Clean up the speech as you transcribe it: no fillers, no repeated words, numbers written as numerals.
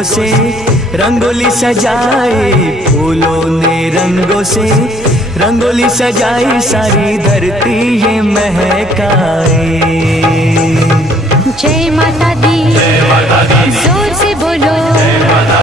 रंगों से रंगोली सजाए, फूलों ने रंगों से रंगोली सजाई, सारी धरती ये महकाए। जय माता दी, जोर से बोलो।